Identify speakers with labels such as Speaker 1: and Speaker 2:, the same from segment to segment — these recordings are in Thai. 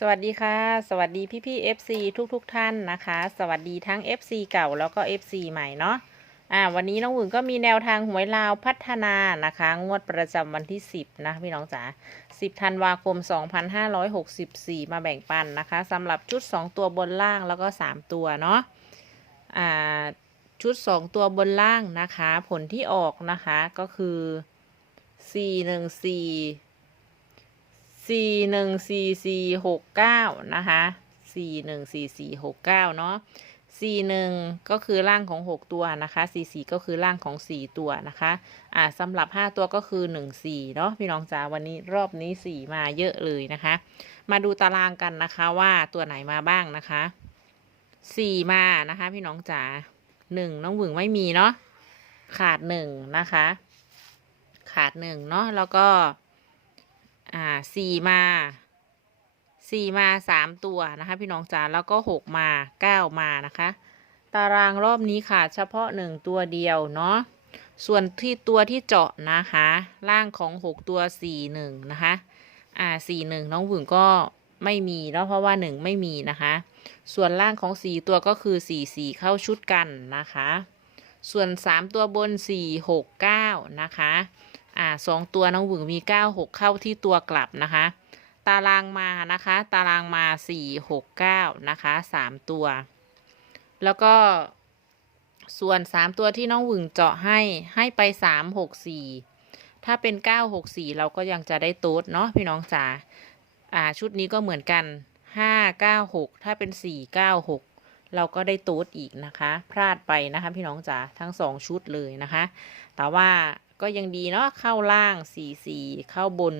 Speaker 1: สวัสดีค่ะ สวัสดีพี่พี่ FC ทุกทุกท่านนะคะ สวัสดีทั้ง FC เก่าแล้วก็ FC ใหม่เนาะอ่าวันนี้น้องหวึงก็มีแนวทางหวยลาวพัฒนานะคะ งวดประจำวันที่ 10 นะพี่น้องจ๋า10ธันวาคม 2564 มาแบ่งปันนะคะสำหรับชุด 2 ตัวบนล่างแล้วก็ 3 ตัวเนาะอ่าชุด 2 ตัวบนล่างนะคะ ผลที่ออกนะคะก็คือ 414 สี่หนึ่งสี่สี่หกเก้านะคะสี่หนึ่งสี่สี่หกเก้าเนาะสี่หนึ่งก็คือร่างของหกตัวนะคะสี่สี่ก็คือร่างของสี่ตัวนะคะอ่าสำหรับห้าตัวก็คือหนึ่งสี่เนาะพี่น้องจ๋าวันนี้รอบนี้สี่มาเยอะเลยนะคะ มาดูตารางกันนะคะว่าตัวไหนมาบ้างนะคะสี่มานะคะพี่น้องจ๋าหนึ่งน้องหวึงไม่มีเนาะขาดหนึ่งนะคะ ขาดหนึ่งเนาะแล้วก็ อ่าสี่มาสี่มาสามตัวนะคะ พี่น้องจ๋าแล้วก็หกมาเก้ามานะคะ ตารางรอบนี้ขาดเฉพาะหนึ่งตัวเดียวเนาะส่วนที่ตัวที่เจาะนะคะ ล่างของหกตัวสี่หนึ่งนะคะอ่าสี่หนึ่งน้องหวึงก็ไม่มีเนาะเพราะว่าหนึ่งไม่มีนะคะ ส่วนล่างของสี่ตัวก็คือสี่สี่เข้าชุดกันนะคะ ส่วนสามตัวบนสี่หกเก้านะคะ อ่าสองตัวน้องหวึงมีเก้าหกเข้าที่ตัวกลับนะคะ ตารางมานะคะ ตารางมาสี่หกเก้านะคะสามตัว แล้วก็ส่วนสามตัวที่น้องหวึงเจาะให้ให้ไปสามหกสี่ถ้าเป็นเก้าหกสี่เราก็ยังจะได้โต๊ดเนาะพี่น้องจ๋าอ่าชุดนี้ก็เหมือนกันห้าเก้าหกถ้าเป็นสี่เก้าหกเราก็ได้ต๊ดอีกนะคะ พลาดไปนะคะพี่น้องจ๋าทั้งสองชุดเลยนะคะ แต่ว่า ก็ยังดีเนาะเข้าล่าง 4 4 เข้าบน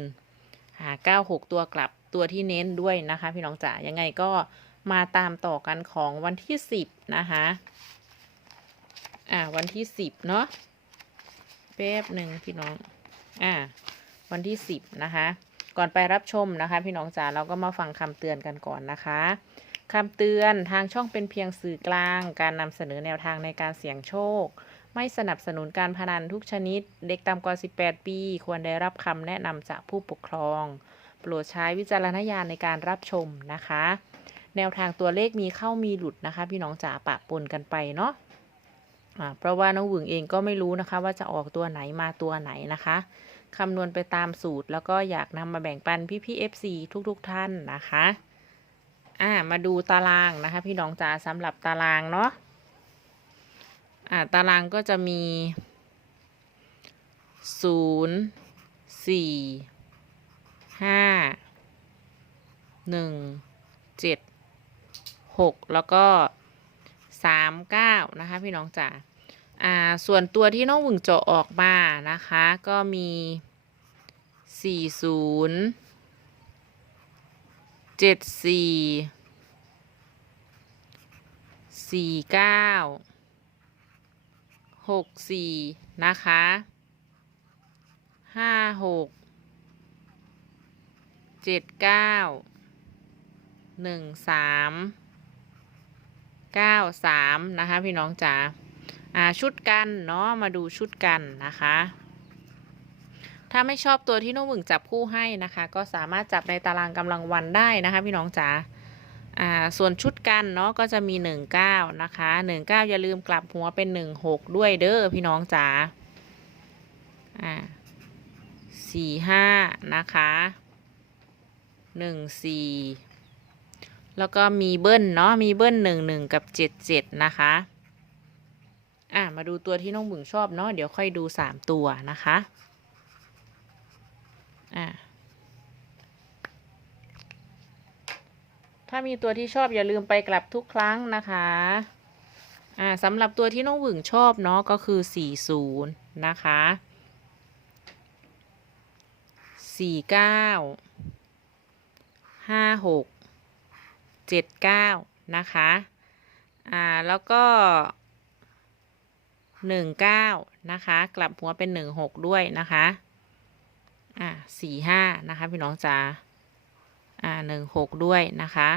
Speaker 1: หา 9 6 ตัวกลับตัวที่เน้นด้วยนะคะ พี่น้องจ๋ายังไงก็มาตามต่อกันของวันที่ 10 นะคะ อ่า วันที่ 10 เนาะแป๊บหนึ่งพี่น้อง อ่า วันที่ 10 นะคะ ก่อนไปรับชมนะคะ พี่น้องจ๋าเราก็มาฟังคำเตือนกันก่อนนะคะคำเตือนทางช่องเป็นเพียงสื่อกลาง การนำเสนอแนวทางในการเสี่ยงโชค ไม่สนับสนุนการพนันทุกชนิด เด็กต่ำกว่า 18 ปี ควรได้รับคำแนะนำจากผู้ปกครอง โปรดใช้วิจารณญาณในการรับชมนะคะ แนวทางตัวเลขมีเข้ามีหลุดนะคะ พี่น้องจ๋าปะปนกันไปเนาะเพราะว่าน้องหวึงเองก็ไม่รู้นะคะ ว่าจะออกตัวไหนมาตัวไหนนะคะคำนวณไปตามสูตรแล้วก็อยากนำมาแบ่งปันพี่พี่ FC ทุกๆทท่านนะคะอ่ามาดูตารางนะคะ พี่น้องจ๋าสำหรับตารางเนาะ อ่าตารางก็จะมีศูนย์สี่ห้าหนึ่งเจ็ดหกแล้วก็สามเก้านะคะพี่น้องจ๋าอ่าส่วนตัวที่น้องหวึงเจาะออกมานะคะ ก็มีสี่ศูนย์เจ็ดสี่สี่เก้า หกสี่นะคะห้าหกเจ็ดเก้าหนึ่งสามเก้าสามนะคะพี่น้องจ๋าอ่าชุดกันเนาะมาดูชุดกันนะคะ ถ้าไม่ชอบตัวที่น้องหมึงจับคู่ให้นะคะ ก็สามารถจับในตารางกำลังวันได้นะคะพี่น้องจ๋า อ่าส่วนชุดกันเนาะก็จะมี 19 นะคะ 19 อย่าลืมกลับหัวเป็น 16 ด้วยเด้อพี่น้องจ๋าอ่า45นะคะ14แล้วก็มีเบิ้ลเนาะมีเบิ้ล11กับ77นะคะอ่ามาดูตัวที่น้องบุ๋งชอบเนาะเดี๋ยวค่อยดู3ตัวนะคะอ่า ถ้ามีตัวที่ชอบอย่าลืมไปกลับทุกครั้งนะคะอ่าสำหรับตัวที่น้องหวึงชอบเนาะก็คือ 40 นะคะ 49 56 79 นะคะ อ่า แล้วก็ 19 นะคะ กลับหัวเป็น 16 ด้วยนะคะ อ่า45 นะคะ พี่น้องจ๋า อ่าหนึ่งหกด้วยนะคะ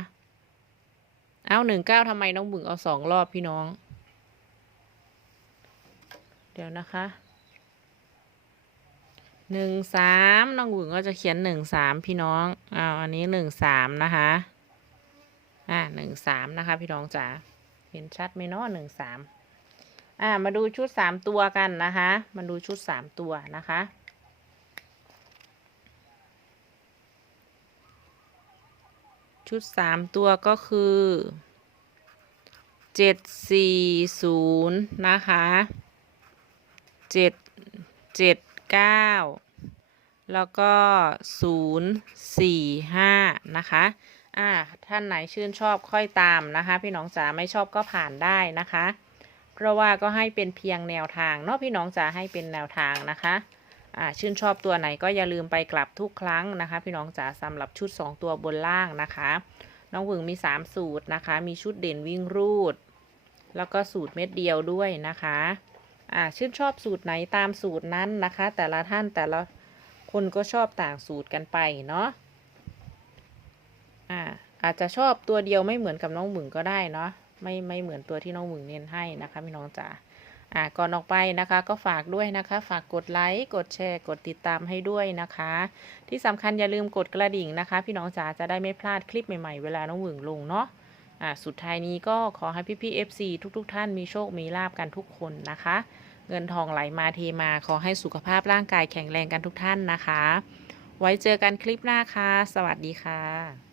Speaker 1: เอาหนึ่งเก้าทำไมน้องบึงเอาสองรอบพี่น้อง เดี๋ยวนะคะหนึ่งสามน้องหวึงก็จะเขียนหนึ่งสามพี่น้องอ้าวอันนี้หนึ่งสามนะคะอ่าหนึ่งสามนะคะ พี่น้องจ๋าเห็นชัดไหมเนาะหนึ่งสามอ่ามาดูชุดสามตัวกันนะคะ มาดูชุดสามตัวนะคะ ชุดสามตัวก็คือเจ็ดสี่ศูนย์นะคะเจ็ดเจ็ดเก้าแล้วก็ศูนย์สี่ห้านะคะอ่าท่านไหนชื่นชอบค่อยตามนะคะ พี่น้องจ๋าไม่ชอบก็ผ่านได้นะคะ เพราะว่าก็ให้เป็นเพียงแนวทางเนาะพี่น้องจ๋าให้เป็นแนวทางนะคะ ชื่นชอบตัวไหนก็อย่าลืมไปกลับทุกครั้งนะคะ พี่น้องจ๋าสำหรับชุด 2 ตัวบนล่างนะคะ น้องหวึงมี 3 สูตรนะคะ มีชุดเด่นวิ่งรูด แล้วก็สูตรเม็ดเดียวด้วยนะคะอ่าชื่นชอบสูตรไหนตามสูตรนั้นนะคะ แต่ละท่านแต่ละคนก็ชอบต่างสูตรกันไปเนาะอ่าอาจจะชอบตัวเดียวไม่เหมือนกับน้องหมึงก็ได้เนาะไม่ไม่เหมือนตัวที่น้องหมึงเน้นให้นะคะพี่น้องจ๋า อ่าก่อนออกไปนะคะก็ฝากด้วยนะคะ ฝากกดไลค์กดแชร์กดติดตามให้ด้วยนะคะ ที่สำคัญอย่าลืมกดกระดิ่งนะคะ พี่น้องจ๋าจะได้ไม่พลาดคลิปใหม่ๆ เวลาน้องหวึงลงเนาะอ่าสุดท้ายนี้ก็ขอให้พี่ๆ FC ทุกๆ ท่านมีโชคมีลาบกันทุกคนนะคะ เงินทองไหลมาเทมาขอให้สุขภาพร่างกายแข็งแรงกันทุกท่านนะคะ ไว้เจอกันคลิปหน้าค่ะ สวัสดีค่ะ